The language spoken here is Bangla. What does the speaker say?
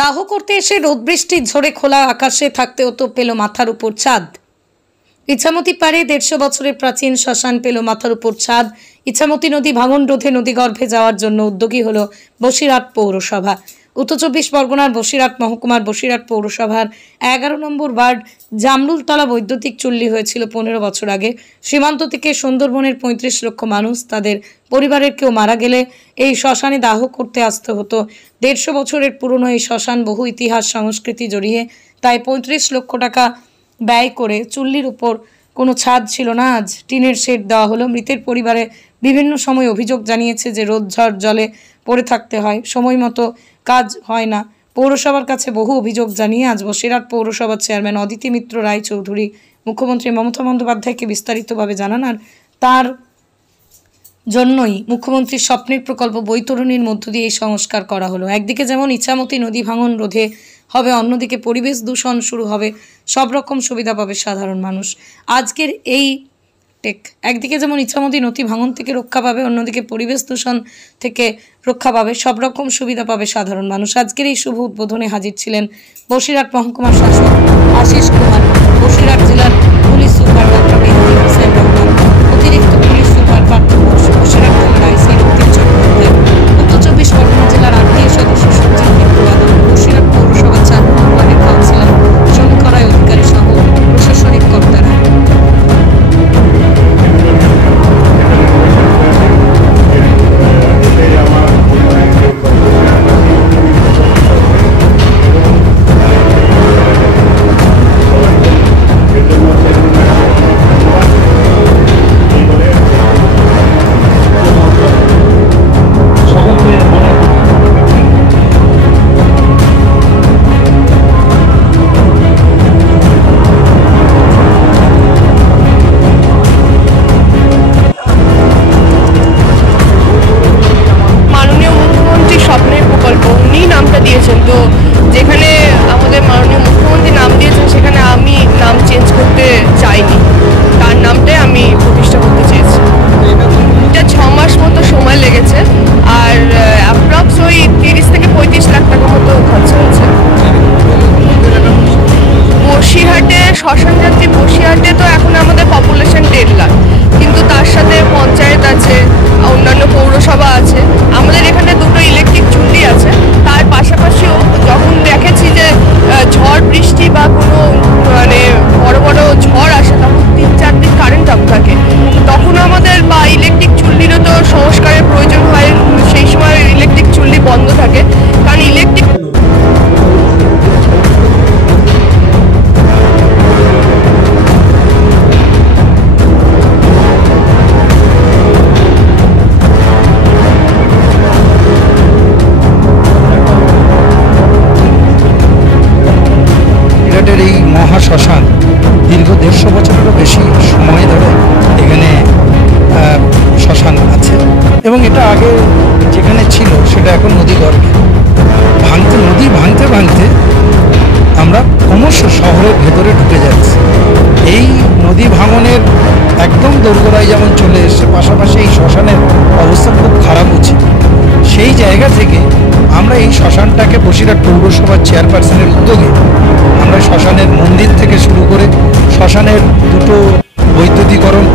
দাহ করতে এসে রোদ বৃষ্টির ঝড়ে খোলা আকাশে থাকতে হতো পেল মাথার উপর ছাদ। ইছামতি পাড়ে ১৫০ বছরের প্রাচীন শ্মশান পেল মাথার উপর ছাদ। ইছামতি নদী ভাঙন রোধে নদীগর্ভে যাওয়ার জন্য উদ্যোগী হল বসিরহাট পৌরসভা। উত্তর চব্বিশ পরগনার বসিরহাট মহকুমার বসিরহাট পৌরসভার ১১ নম্বর ওয়ার্ড জামরুলতলা বৈদ্যুতিক চুল্লি হয়েছিল ১৫ বছর আগে। সীমান্ত থেকে সুন্দরবনের ৩৫ লক্ষ মানুষ তাদের পরিবারের কেউ মারা গেলে এই শ্মশানে দাহ করতে আসতে হতো। ১৫০ বছরের পুরনো এই শ্মশান বহু ইতিহাস সংস্কৃতি জড়িয়ে, তাই ৩৫ লক্ষ টাকা ব্যয় করে চুল্লির উপর কোনো ছাদ ছিল না। আজ টিনের শেড দেওয়া হলো। মৃতের পরিবারে বিভিন্ন সময় অভিযোগ জানিয়েছে যে রোদ ঝড় জলে পড়ে থাকতে হয়, সময় মতো কাজ হয় না। পৌরসভার কাছে বহু অভিযোগ জানিয়ে আজ বসিরহাট পৌরসভার চেয়ারম্যান অদিতি মিত্র রায় চৌধুরী মুখ্যমন্ত্রী মমতা বন্দ্যোপাধ্যায়কে বিস্তারিতভাবে জানান। আর তার জন্যই মুখ্যমন্ত্রীর স্বপ্নের প্রকল্প বৈতরণীর মধ্য দিয়ে এই সংস্কার করা হলো। একদিকে যেমন ইছামতি নদী ভাঙন রোধে হবে, অন্যদিকে পরিবেশ দূষণ শুরু হবে, সব রকম সুবিধা পাবে সাধারণ মানুষ। আজকের এই একদিকে যেমন ইছামতি নদী ভাঙন থেকে রক্ষা পাবে, অন্যদিকে পরিবেশ দূষণ থেকে রক্ষা পাবে, সব রকম সুবিধা পাবে সাধারণ মানুষ। আজকের এই শুভ উদ্বোধনে হাজির ছিলেন বসিরহাট মহকুমার শাসক আশিস কুমার, বসিরহাট জেলার পুলিশ সুপার ডক্টর মেহেদি হোসেন রহমান, অতিরিক্ত পুলিশ সুপার পার্থ ঘোষ, বসিরহাট থানার আইসি রক্তিম চট্টোপাধ্যায়, উত্তর চব্বিশ পরগনা জেলার আরটিএ সদস্য সঞ্জিত মিত্র, বসিরহাট পৌরসভার ৪ নম্বর ওয়ার্ডের কাউন্সিলর শঙ্কর রায় অধিকারী সহ প্রশাসনিক কর্তারা। তো যেখানে আমাদের মাননীয় মুখ্যমন্ত্রী নাম দিয়েছেন সেখানে আমি নাম চেঞ্জ করতে চাইনি, তার নামটাই আমি প্রতিষ্ঠা করতে চেয়েছি। এটা ৬ মাস মতো সময় লেগেছে, আর অ্যাপ্রক্স ওই ৩০ থেকে ৩৫ লাখ টাকা মতো খরচা হয়েছে। বসিরহাটে শ্মশান যাত্রী, বসিরহাটে তো এখন আমাদের পপুলেশন ১.৫ লাখ, কিন্তু তার সাথে পঞ্চায়েত আছে, অন্যান্য পৌরসভা আছে, আমাদের এখানে দুটো ইলেকট্রিক চুল্লি আছে। তার পাশাপাশিও যখন দেখেছি যে ঝড় বৃষ্টি বা কোনো বড় বড় ঝড় আসে, তখন ৩-৪ দিন কারেন্ট আপ থাকে, তখন আমাদের বা ইলেকট্রিক চুল্লিরও তো সংস্কারের প্রয়োজন হয়। সেই সময় ইলেকট্রিক চুল্লি বন্ধ থাকে, কারণ ইলেকট্রিক এই মহাশ্মশান দীর্ঘ ১৫০ বছরেরও বেশি সময় ধরে এখানে শ্মশান আছে, এবং এটা আগে যেখানে ছিল সেটা এখন নদী গর্ভে নদী ভাঙতে ভাঙতে আমরা ক্রমশ শহরের ভেতরে ঢুকে যাচ্ছি। এই নদী ভাঙনের একদম দোরগোড়ায় যেমন চলে এসছে, পাশাপাশি এই শ্মশানের অবস্থা খুব খারাপ হচ্ছে। সেই জায়গা থেকে আমরা এই শ্মশানটাকে বসিরহাট পৌরসভার চেয়ারপারসনের উদ্যোগে আমরা শ্মশানের মন্দির থেকে শুরু করে শ্মশানের দুটো বৈদ্যুতিকরণ